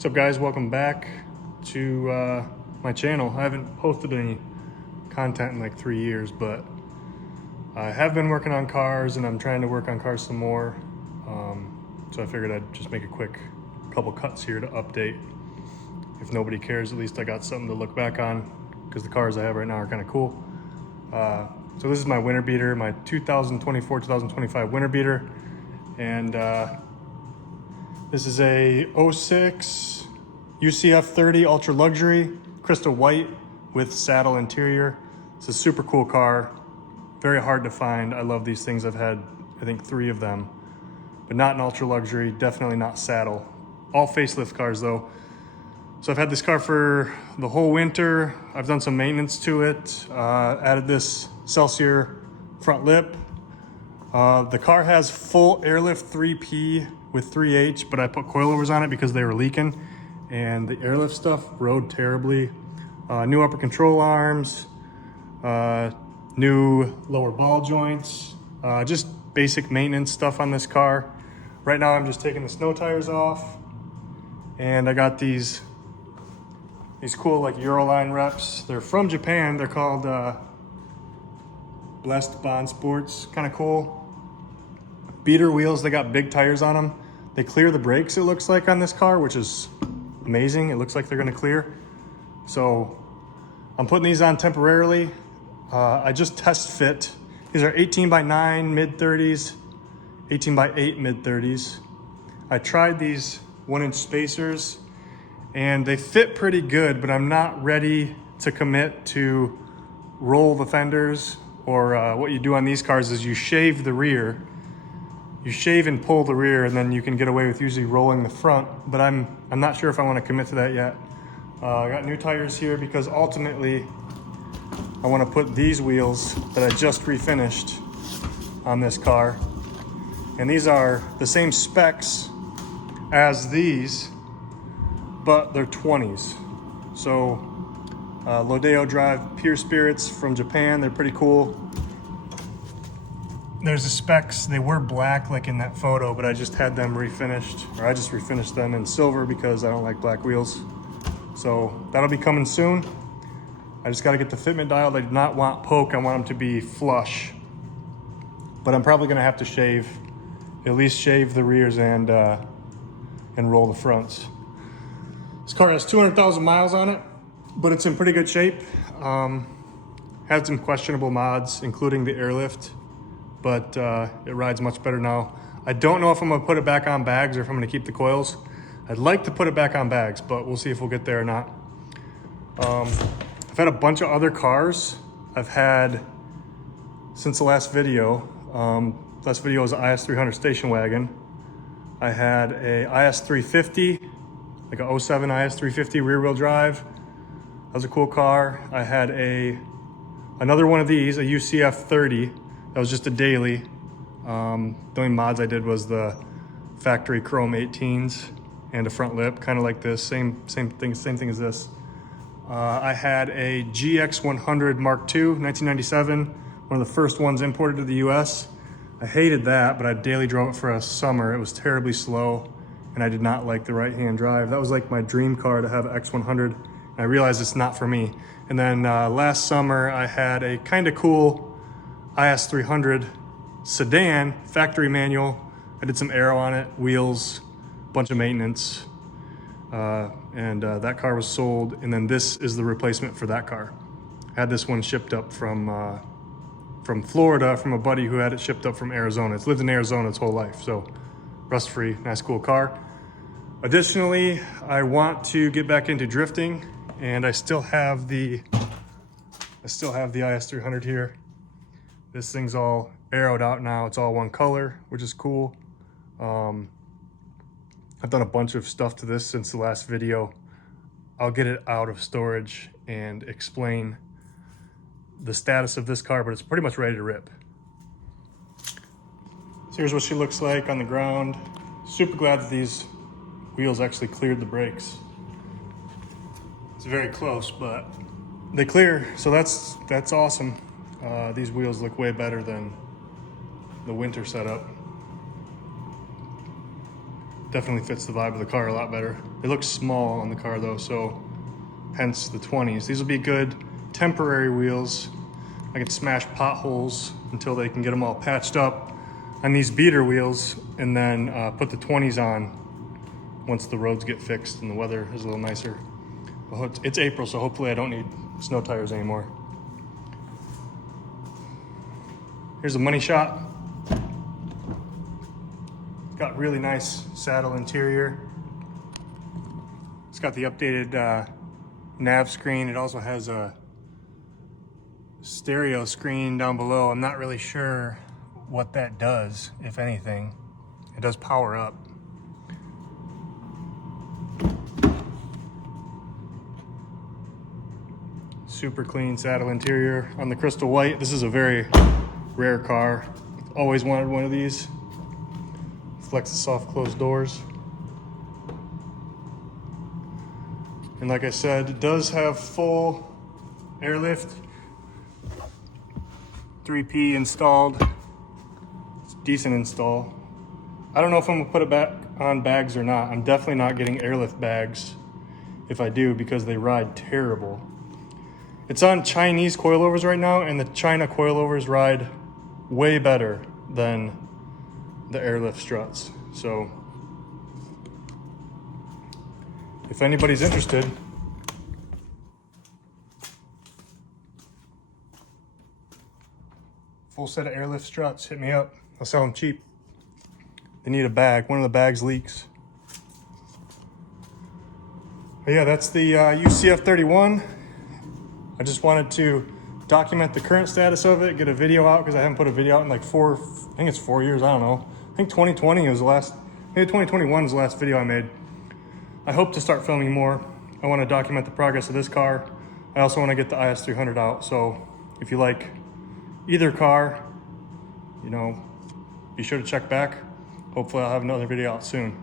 What's up, guys? Welcome back to my channel. I haven't posted any content in like 3 years, but I have been working on cars and I'm trying to work on cars some more. So I figured I'd just make a quick couple cuts here to update. If nobody cares, at least I got something to look back on because the cars I have right now are kind of cool. So this is my winter beater, my 2024-2025 winter beater. And this is a 06 UCF30 Ultra Luxury, crystal white with saddle interior. It's a super cool car, very hard to find. I love these things. I've had, I think, 3 of them, but not an ultra luxury, definitely not saddle. All facelift cars though. So I've had this car for the whole winter. I've done some maintenance to it, added this Celsior front lip. The car has full airlift 3P with 3H, but I put coilovers on it because they were leaking and the airlift stuff rode terribly. New upper control arms, new lower ball joints, just basic maintenance stuff on this car. Right now I'm just taking the snow tires off, and I got these cool like Euroline reps. They're from Japan. They're called Blessed Bond Sports, kind of cool. Beater wheels, they got big tires on them. They clear the brakes, it looks like, on this car, which is amazing. It looks like they're gonna clear. So I'm putting these on temporarily. I just test fit. These are 18x9 mid-30s, 18x8 mid-30s. I tried these 1-inch spacers and they fit pretty good, but I'm not ready to commit to roll the fenders, or what you do on these cars is you shave the rear. You shave and pull the rear, and then you can get away with usually rolling the front, but I'm not sure if I want to commit to that yet. I got new tires here because ultimately I want to put these wheels that I just refinished on this car. And these are the same specs as these, but they're 20s. So Lodeo Drive Pure Spirits from Japan, they're pretty cool. There's the specs. They were black like in that photo, but I just had them refinished, or I just refinished them in silver because I don't like black wheels. So that'll be coming soon. I just got to get the fitment dialed. I do not want poke. I want them to be flush, but I'm probably going to have to shave, at least shave the rears and roll the fronts. This car has 200,000 miles on it, but it's in pretty good shape. Had some questionable mods, including the airlift, but it rides much better now. I don't know if I'm gonna put it back on bags or if I'm gonna keep the coils. I'd like to put it back on bags, but we'll see if we'll get there or not. I've had a bunch of other cars. I've had, since the last video, last video was an IS300 station wagon. I had a IS350, like a 07 IS350 rear wheel drive. That was a cool car. I had another one of these, a UCF30. That was just a daily. The only mods I did was the factory chrome 18s and a front lip, kind of like this, same thing as this. I had a GX100 Mark II, 1997, one of the first ones imported to the US. I hated that, but I daily drove it for a summer. It was terribly slow, and I did not like the right-hand drive. That was like my dream car, to have an X100, and I realized it's not for me. And then last summer, I had a kind of cool IS300 sedan, factory manual. I did some aero on it, wheels, bunch of maintenance, and that car was sold. And then this is the replacement for that car. I had this one shipped up from Florida from a buddy who had it shipped up from Arizona. It's lived in Arizona its whole life, so rust-free, nice, cool car. Additionally, I want to get back into drifting, and I still have the IS300 here. This thing's all arrowed out now. It's all one color, which is cool. I've done a bunch of stuff to this since the last video. I'll get it out of storage and explain the status of this car, but it's pretty much ready to rip. So here's what she looks like on the ground. Super glad that these wheels actually cleared the brakes. It's very close, but they clear, so that's awesome. These wheels look way better than the winter setup. Definitely fits the vibe of the car a lot better. They look small on the car though, so hence the 20s. These will be good temporary wheels. I can smash potholes until they can get them all patched up on these beater wheels, and then put the 20s on once the roads get fixed and the weather is a little nicer. Well, it's April, so hopefully I don't need snow tires anymore. Here's a money shot. Got really nice saddle interior. It's got the updated nav screen. It also has a stereo screen down below. I'm not really sure what that does, if anything. It does power up. Super clean saddle interior on the crystal white. This is a very rare car. Always wanted one of these. Lexus soft closed doors. And like I said, it does have full airlift. 3P installed. It's a decent install. I don't know if I'm gonna put it back on bags or not. I'm definitely not getting airlift bags if I do, because they ride terrible. It's on Chinese coilovers right now, and the China coilovers ride way better than the airlift struts. So if anybody's interested, full set of airlift struts, hit me up. I'll sell them cheap. They need a bag. One of the bags leaks. But yeah, that's the UCF31. I just wanted to document the current status of it, get a video out, because I haven't put a video out in like I think it's 4 years, I don't know. I think 2020 was the last, maybe 2021 was the last video I made. I hope to start filming more. I want to document the progress of this car. I also want to get the IS300 out. So if you like either car, you know, be sure to check back. Hopefully I'll have another video out soon.